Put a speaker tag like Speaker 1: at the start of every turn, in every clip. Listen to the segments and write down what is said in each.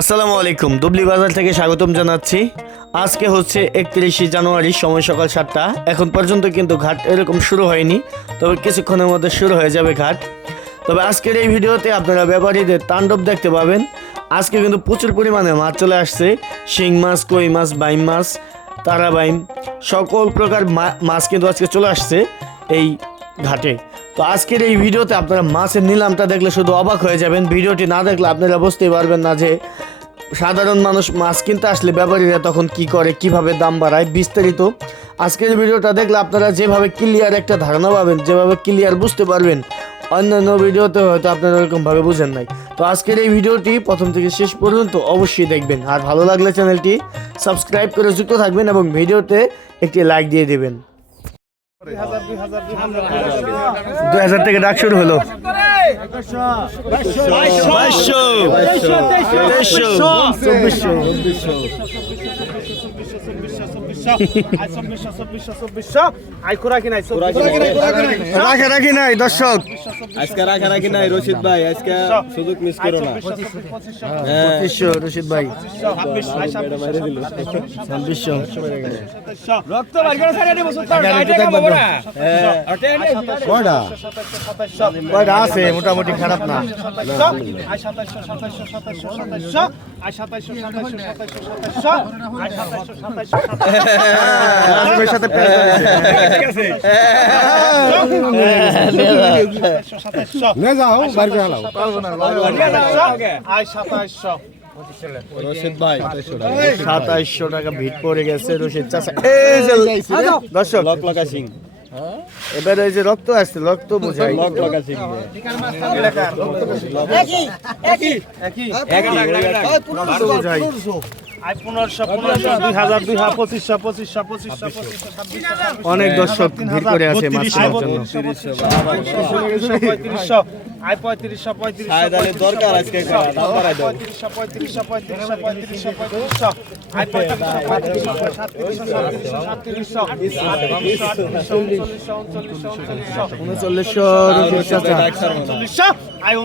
Speaker 1: আসসালামু আলাইকুম। দুবলি বাজার থেকে স্বাগতম জানাচ্ছি। আজকে হচ্ছে একত্রিশে জানুয়ারি, সময় সকাল সাতটা। এখন পর্যন্ত কিন্তু ঘাট এরকম শুরু হয়নি, তবে কিছুক্ষণের মধ্যে শুরু হয়ে যাবে ঘাট। তবে আজকের এই ভিডিওতে আপনারা ব্যাপারীদের তাণ্ডব দেখতে পাবেন। আজকে কিন্তু প্রচুর পরিমাণে মাছ চলে আসছে। শিং মাছ, কই মাছ, বাইম মাছ তারাবাইম সকল প্রকার মাছ কিন্তু আজকে চলে আসছে এই ঘাটে। তো আজকের এই ভিডিওতে আপনারা মাছের নিলামটা দেখলে শুধু অবাক হয়ে যাবেন। ভিডিওটি না দেখলে আপনারা বুঝতেই পারবেন না যে সাধারণ মানুষ মাছ কিনতে আসলে ব্যাপারীরা তখন কি করে, কীভাবে দাম বাড়ায়, বিস্তারিত। আজকের ভিডিওটা দেখলে আপনারা যেভাবে ক্লিয়ার একটা ধারণা পাবেন, যেভাবে ক্লিয়ার বুঝতে পারবেন, অন্যান্য ভিডিওতে হয়তো আপনারা এরকমভাবে বুঝেন নাই। তো আজকের এই ভিডিওটি প্রথম থেকে শেষ পর্যন্ত অবশ্যই দেখবেন। আর ভালো লাগলে চ্যানেলটি সাবস্ক্রাইব করে যুক্ত থাকবেন এবং ভিডিওতে একটি লাইক দিয়ে দেবেন। দুই হাজার থেকে ডাক শুরু হলো। চব্বিশশো রাখা নাই
Speaker 2: রাখা রাখি নাই রশিদ
Speaker 1: আছে মোটামুটি খারাপ না রাজীবের সাথে
Speaker 2: রশিদ ভাই
Speaker 1: সাতাইশশো টাকা ভিড় পড়ে গেছে রশিদ চাষা এই যে দর্শক
Speaker 2: লক লগা সিং
Speaker 1: এবারে এই যে রক্ত আসছে রক্ত বোঝাই।
Speaker 2: লক লগা সিং
Speaker 1: রক্ত বোঝাই। অনেক দর্শক ভিড় করে আছে মাছ জন্য।
Speaker 3: আয় পঁয়ত্রিশশো পঁয়ত্রিশ
Speaker 2: হায়দারের দরকার আজকে
Speaker 3: পঁয়ত্রিশশো পঁয়ত্রিশশো পঁয়ত্রিশশো পঁয়ত্রিশশো পঁয়ত্রিশশো আয় পঁয়ত্রিশশো সাতত্রিশশো সাতত্রিশশো সাতত্রিশশো আটত্রিশশো উনচল্লিশশো উনচল্লিশশো আয়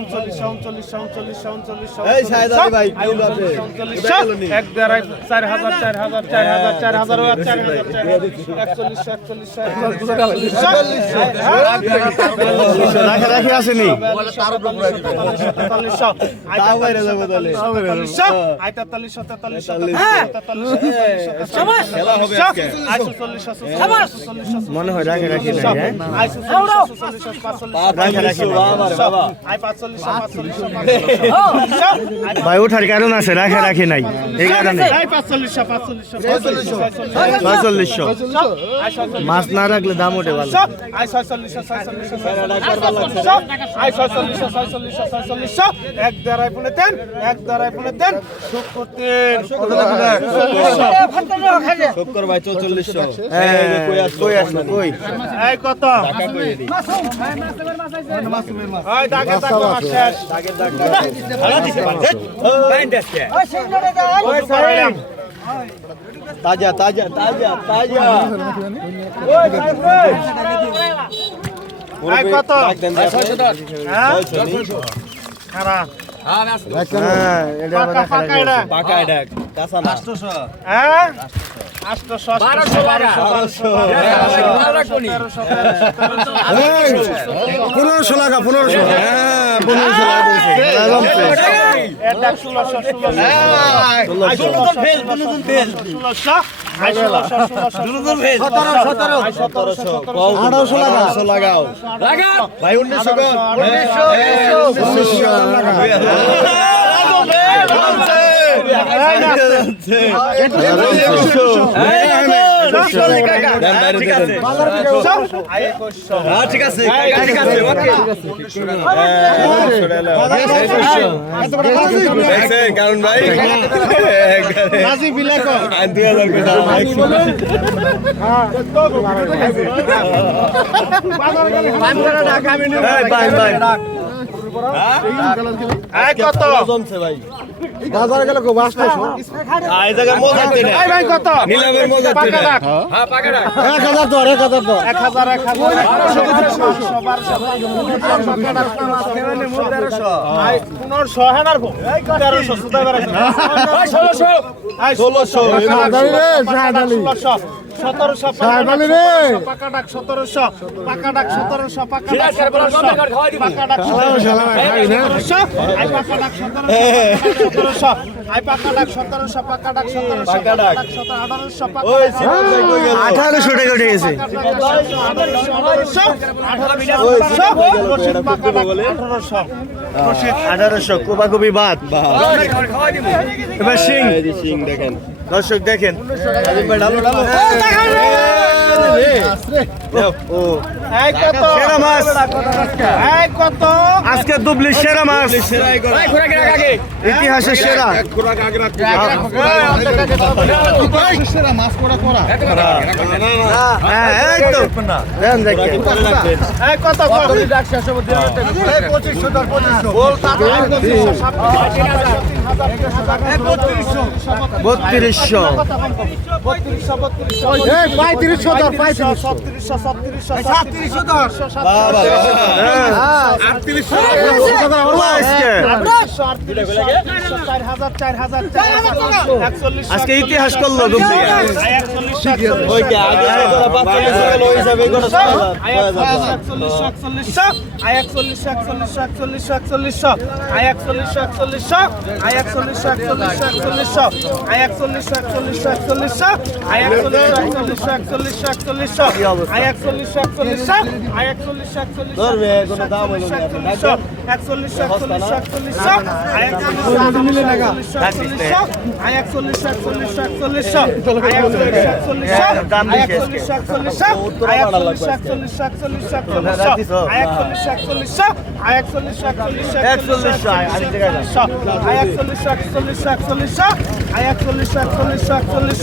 Speaker 3: উনচল্লিশশো এক দেড়াই চার হাজার চার হাজার চার হাজার চার হাজার চার হাজার চার হাজার একচল্লিশশো একচল্লিশশো একচল্লিশশো
Speaker 1: রাখা রাখি আসেনি মনে হয় রাখা রাখি হ্যাঁ ভাই ওঠার কারণ আছে রাখা রাখি নাই এই কারণে
Speaker 3: ছয়চল্লিশশো
Speaker 1: মাছ না রাখলে দাম ওঠে ভালো
Speaker 3: ছয়চল্লিশশো ছয়চল্লিশশো ছয়চল্লিশশো। এক দাঁড়ায় পুনে দেন এক দাঁড়ায় পুনে দেন। সুখ করতেন।
Speaker 2: শুক্র ভাই চৌচল্লিশশো।
Speaker 1: হ্যাঁ,
Speaker 3: এই কত?
Speaker 2: তাজা তাজা তাজা তাজা।
Speaker 3: কত? হ্যাঁ? খারাপ।
Speaker 1: হ্যাঁ
Speaker 3: হ্যাঁ
Speaker 1: পনেরোশো লাগা পনেরোশো।
Speaker 2: আঠারোশো লাগাও। লাগাও। ভাই উনিশশো কর। হ্যাঁ, ঠিক আছে। ঠিক আছে ওকে। কারণ ভাই দুই হাজার।
Speaker 3: কত?
Speaker 2: জমছে ভাই
Speaker 4: বাজারে গেলে খুব আসতে
Speaker 2: এই জায়গা মোজ আছে না
Speaker 3: এই ভাই কত
Speaker 2: নিলামের মোজ
Speaker 3: আছে
Speaker 4: না হ্যাঁ পাকা রাখ 1000 দর
Speaker 3: 1000 দর 1000 1500
Speaker 4: 1500 1600 1600
Speaker 3: 1600 সতেরোশো
Speaker 4: শাহজালি রে।
Speaker 3: পাকা ডাক সতেরোশো পাকা ডাক সতেরোশো পাকা ডাক সতেরোশো পাকা ডাক সতেরোশো আই পাকা ডাক সতেরোশো আই পাকা ডাক সতেরোশো পাকা ডাক সতেরোশো পাকা ডাক সতেরো আঠারোশো
Speaker 1: টাকা উঠে গেছে আঠারোশো কোবাকুবি বাদ এবার সিং
Speaker 2: সিং দেখেন
Speaker 1: দর্শক দেখেন। ও। সেরা মাছ
Speaker 3: এই কত
Speaker 1: আজকে দুবলি সেরা মাছ ইতিহাসের সেরা হ্যাঁ
Speaker 3: কত
Speaker 1: বত্রিশশো
Speaker 4: এই পঁয়ত্রিশশো দর পঁয়ত্রিশ
Speaker 3: ছত্রিশশো ছত্রিশশো
Speaker 1: আজকে ইতিহাস করল
Speaker 3: একচল্লিশ একচল্লিশ একচল্লিশ একচল্লিশ একচল্লিশ একচল্লিশ আয় একচল্লিশ একচল্লিশ একচল্লিশ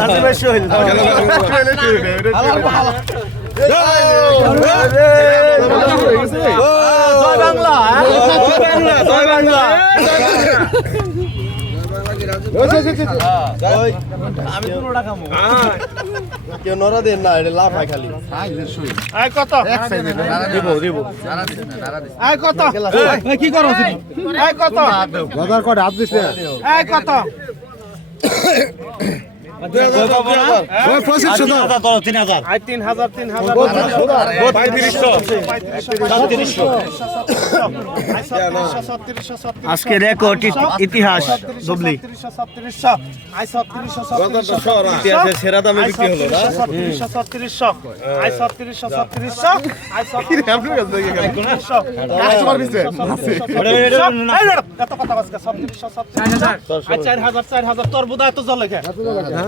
Speaker 3: নাজিমের
Speaker 1: শৈল জয় বাংলা জয় বাংলা জয় বাংলা
Speaker 2: ওই আমি পুরো টাকা মু কেউ নরা দেন না এটা লাভ হয় খালি
Speaker 3: কত
Speaker 2: দিব দিব
Speaker 3: কত কি করো আয় কত
Speaker 4: হাত দিস
Speaker 3: কত
Speaker 1: আজকে রেকর্ড ইতিহাস
Speaker 3: ছত্রিশশো
Speaker 2: ইতিহাসের সেরা দামে বিক্রি হলো
Speaker 3: চার হাজার চার হাজার তোর বোধ এত জলে কে চার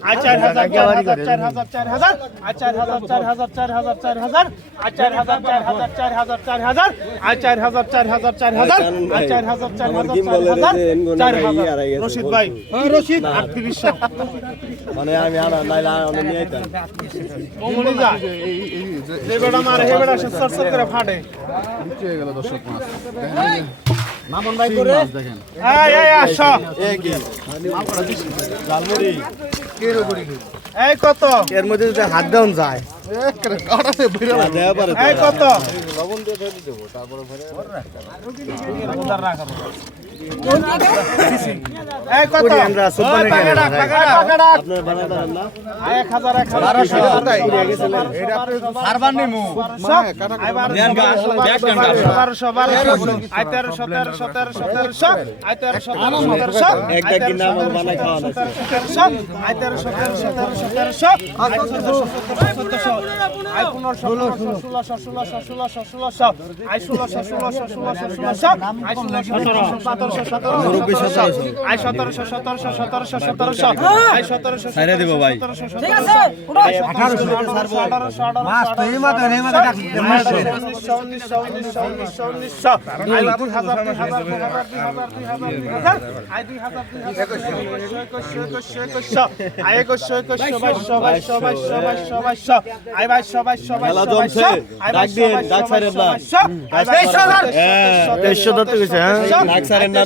Speaker 3: চার চার হাজার চার হাজার চার হাজার চার হাজার চার হাজার আয় চার হাজার চার হাজার চার হাজার চার হাজার চার হাজার চার হাজার চার হাজার চার হাজার চার হাজার চার হাজার চার হাজার চার হাজার চার হাজার চার হাজার চার হাজার চার রশিদ ভাই রশিদ আটত্রিশশো
Speaker 2: মানে আমি আনা নাইলে আমি নিয়ে আইতাম
Speaker 3: অমনি যা যে বেটা মারে হে বেটা সর সর করে ফাটে
Speaker 4: মামন ভাই করে
Speaker 3: এই এই আসো
Speaker 2: এ কি জালমুড়ি
Speaker 3: এই কত?
Speaker 1: এর মধ্যে যদি হাত ডাউন যায়।
Speaker 2: দেয়া পারে
Speaker 3: দেবো কত ষোলোশো ষোলোশো ষোলোশো ষোলোশো। আই ষোলোশো ষোলোশো ষোলোশো ষোলোশো। আই ষোলোশো সতেরো তেইশ হাজার তেইশ হাজার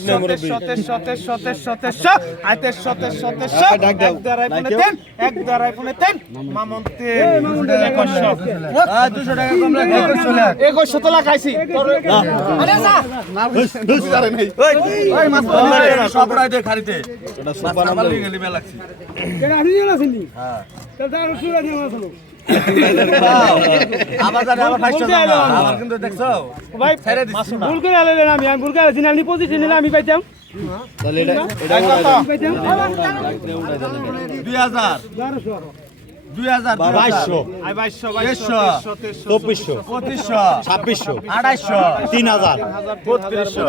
Speaker 3: খারিতে আমি পঁচিশ আমি পাইতাম। দুই হাজার। দুই হাজার বাইশশো। তেইশশো
Speaker 2: চব্বিশশো
Speaker 4: পঁচিশশো
Speaker 2: ছাব্বিশশো
Speaker 4: আড়াইশশো
Speaker 2: তিন হাজার।
Speaker 3: বত্রিশশো।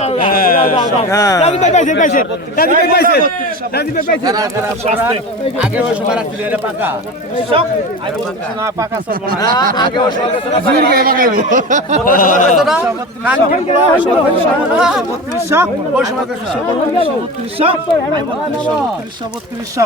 Speaker 3: বত্রিশশো বত্রিশশো।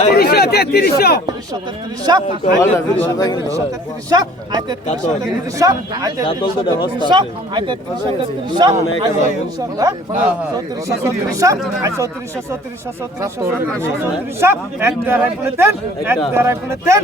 Speaker 3: এক দেড় এক
Speaker 1: দেন এক দেড় এক
Speaker 3: দেন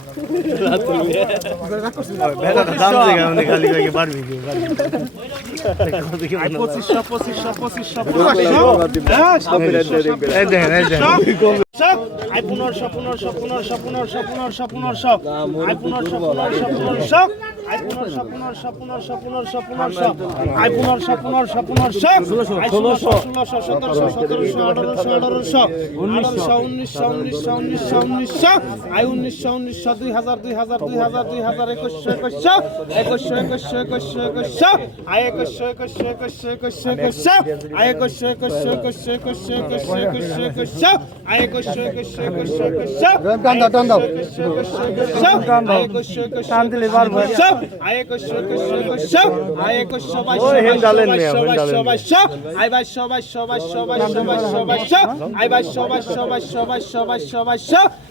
Speaker 3: পুনর্শ পুনর্শ পুনর্শ পুনর্শ পুনর্শ পুনর্শ পুনর্শ পুনর্শ দুই হাজার দুই হাজার দুই হাজার দুই হাজার একুশশো একুশশো একুশশো একুশশো একুশশো একুশশো আয় একুশশো একুশশো একুশশো একুশশো একুশশো আয় একুশশো একুশশো একুশশো একুশশো একুশশো একুশশো একুশশো আয় একুশশো একুশশো একুশশো একুশশো টান দিলে পারব আয় কইছো
Speaker 1: কইছো কইছো আয় কইছো সবাই
Speaker 3: সবাই
Speaker 1: সবাই
Speaker 3: সবাই আয় ভাই সবাই সবাই সবাই সবাই সবাই আয় ভাই সবাই সবাই সবাই সবাই সবাই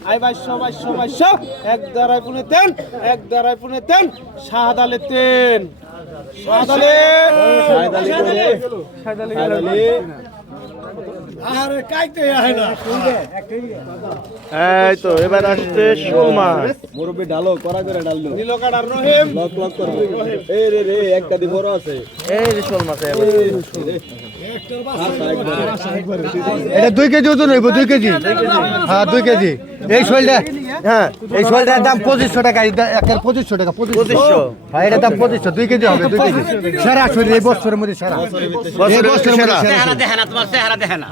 Speaker 3: আয় ভাই সবাই সবাই এক দাঁড়ায় পুনে তেন এক দাঁড়ায় পুনে তেন শাহাদালে তেন। শাহাদালে। শাহাদালে
Speaker 1: শাহাদালে তো এবার আসছে
Speaker 2: করে বড় আছে।
Speaker 4: দুই কেজি ওজন হইব দুই কেজি। হ্যাঁ দুই কেজি। এই শোলটা
Speaker 2: হ্যাঁ। এই শোলটার দাম পঁচিশশো টাকা একের পঁচিশশো টাকা
Speaker 1: পঁচিশশো।
Speaker 2: হ্যাঁ এটার দাম পঁচিশশো দুই কেজি হবে দুই কেজি। সেরা শরীর এই বছরের মধ্যে সেরা।
Speaker 1: বছরের
Speaker 2: বছরের মধ্যে
Speaker 1: সেরা।
Speaker 4: দেখে না তোমার চেহারা দেখে
Speaker 1: এই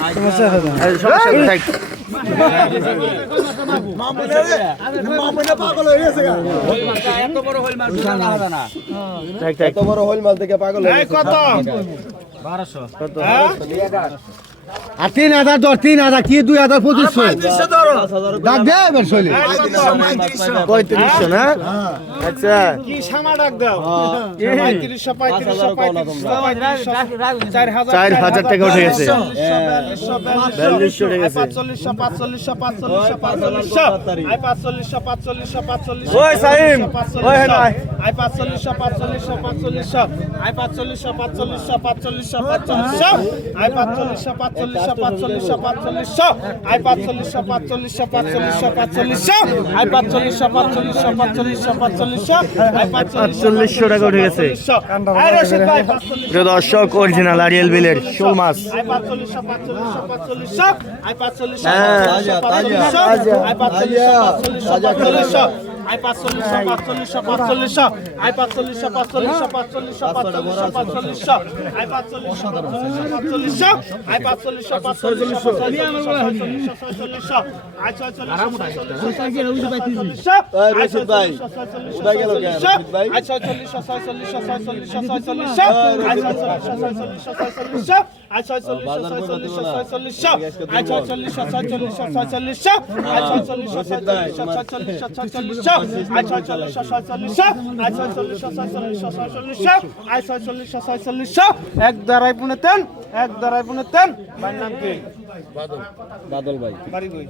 Speaker 3: এই কত?
Speaker 2: আর তিন হাজার দশ তিন হাজার কি দুই হাজার পঁচিশশো ডাক দে এবার শৈলী।
Speaker 1: পঁয়ত্রিশশো। না? আচ্ছা।
Speaker 3: কি সামা ডাক দাও? চার হাজার
Speaker 1: টাকা। উঠে গেছে।
Speaker 3: পাঁচচল্লিশশো পাঁচচল্লিশশো পাঁচচল্লিশশো পাঁচচল্লিশশো পাঁচচল্লিশশো পাঁচচল্লিশশো পাঁচচল্লিশশো
Speaker 1: ওই সাইম, ওই হেন আয়।
Speaker 3: আই পাঁচচল্লিশশো পাঁচচল্লিশশো পাঁচচল্লিশশো আই পাঁচচল্লিশশো পাঁচচল্লিশশো পাঁচচল্লিশশো পাঁচচল্লিশশো আই পাঁচচল্লিশশো পাঁচচল্লিশশো পাঁচচল্লিশশো পাঁচচল্লিশশো আই পাঁচচল্লিশশো পাঁচচল্লিশশো পাঁচচল্লিশশো পাঁচচল্লিশশো আই পাঁচচল্লিশশো পাঁচচল্লিশশো পাঁচচল্লিশশো পাঁচচল্লিশশো আই
Speaker 1: পাঁচচল্লিশশো টাকা উঠে গেছে। প্রিয় দর্শক অরিজিনাল আরিয়েল বিলের শোল মাছ
Speaker 3: আই পাঁচচল্লিশশো পাঁচচল্লিশশো পাঁচচল্লিশশো আই পাঁচচল্লিশশো
Speaker 1: হ্যাঁ,
Speaker 3: পাঁচচল্লিশশো পাঁচচল্লিশশো আই পাঁচচল্লিশশো পাঁচচল্লিশশো পাঁচচল্লিশশো পাঁচচল্লিশশো পাঁচচল্লিশশো আই পাঁচচল্লিশশো পাঁচচল্লিশশো আই পাঁচচল্লিশশো পাঁচচল্লিশশো ছয়চল্লিশশো আই ছয়চল্লিশশো ছয়চল্লিশশো ছয়চল্লিশশো ছয়চল্লিশশো আই ছয়চল্লিশশো ছয়চল্লিশশো ছয়চল্লিশশো আই ছয়চল্লিশশো ছয়চল্লিশশো আই ছয়চল্লিশশো ছয়চল্লিশশো ছয়চল্লিশশো আই ছয়চল্লিশশো ছয়চল্লিশশো ছয়চল্লিশশো ছয়চল্লিশশো ছয়চল্লিশশো ছয়চল্লিশশো ছয়চল্লিশশো আই ছয়চল্লিশশো ছয়চল্লিশশো আই ছয়চল্লিশশো ছয়চল্লিশশো ছয়চল্লিশশো আই ছয়চল্লিশশো ছয়চল্লিশশো। এক দাঁড়াই পুনে তেন এক দাঁড়াই পুনে তেন নাম কি?
Speaker 2: বাদল। ভাই।
Speaker 3: বাড়ি কই?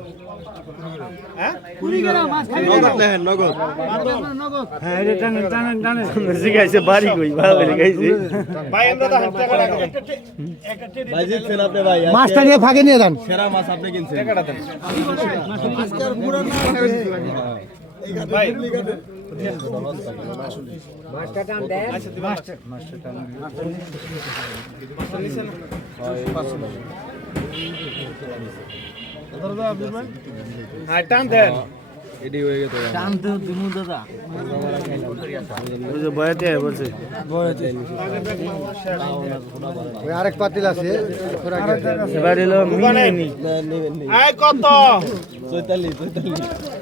Speaker 3: হ্যাঁ?
Speaker 2: নগদ
Speaker 1: শিখাইছে বাড়ি কই? ভালো করে
Speaker 3: ভাই আমরা তো হাঁটতে টাকা রাখেন
Speaker 2: ভাই জিতছেন আপনি ভাই।
Speaker 5: মাছটা নিয়ে ফাঁকে নিয়ে যান।
Speaker 2: সেরা মাছ আপনি কিনছেন।
Speaker 3: টান দেন
Speaker 2: এডি হয়ে গেছে
Speaker 1: ওই যে বয়াতে বলছে
Speaker 2: ওই আরেক পাতিল আছে
Speaker 1: এবার এলো মিনি
Speaker 3: হ্যাঁ? এই কত হ্যাঁ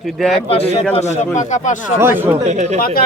Speaker 1: তুই দেখ
Speaker 3: পাঁচশো পাকা পাঁচশো পাকা